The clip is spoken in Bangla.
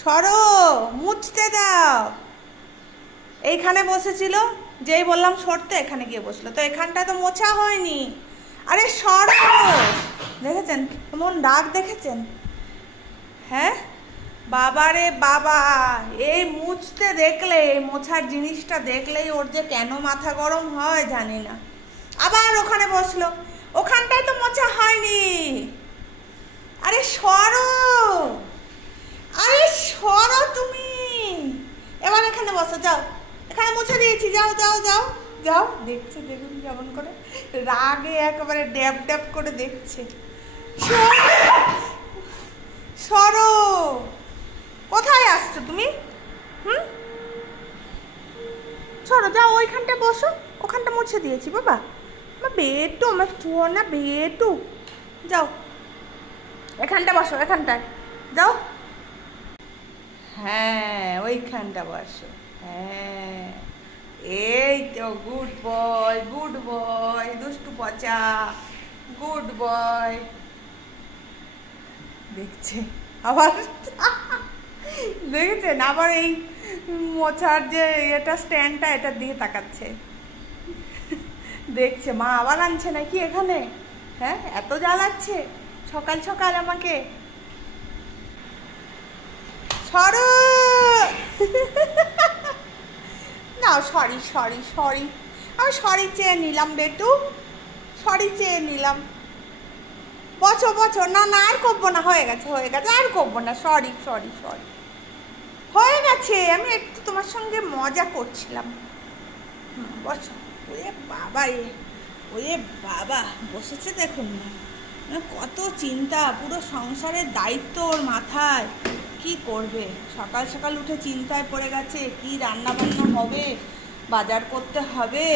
সরো, মুছতে দাও। এইখানে বসেছিল, যেই বললাম সরতে এখানে গিয়ে বসলো, তো এখানটা তো মোছা হয়নি। আরে সরো। দেখেছেন কেমন ডাক, দেখেছেন? হ্যাঁ বাবারে বাবা, এই মুছতে দেখলে, এই মোছার জিনিসটা দেখলেই ওর যে কেন মাথা গরম হয় জানি না। আবার ওখানে বসলো, ওখানটায় তো মোছা হয়নি। আরে সরো, আরে সরো তুমি। এবার এখানে বসো, যাও, এখানে মুছে দিয়েছি, যাও যাও যাও যাও। দেখছে, দেখুন কেমন করে রাগে একেবারে ড্যাব ড্যাব করে দেখছে। সরো, কোথায় আসছো তুমি? সরো, যাও ওইখানটা বসো, ওখানটা মুছে দিয়েছি বাবা। আমার বেটু, আমার সোনা বেটু, যাও এখানটা বসো, এখানটায় যাও। হ্যাঁ ওইখানটা বসো। হ্যাঁ এই তো, গুড বয়, গুড বয়, দুষ্টু পচা, গুড বয়। দেখছে আবার, দেখেছেন আবার এই মোছার যে এটা স্ট্যান্ডটা, এটার দিকে তাকাচ্ছে। দেখছে মা আবার আনছে নাকি এখানে। হ্যাঁ এত জ্বালাচ্ছে সকাল সকাল আমাকে। সরো না, সরি সরি সরি, আমি সরি চেয়ে নিলাম বেটু, সরি চেয়ে নিলাম। বছর বছর, না না আর করবো না, হয়ে গেছে হয়ে গেছে, আর করবো না, সরি সরি সরি, হয়ে গেছে। আমি একটু তোমার সঙ্গে মজা করছিলাম। বসো। ওরে বাবা, ওরে বাবা বসেছে, দেখুন না কত চিন্তা, পুরো সংসারের দায়িত্ব ওর মাথায়। কি করবে, সকাল সকাল উঠে চিন্তায় পড়ে গেছে, কি রান্না বান্না হবে, বাজার করতে হবে।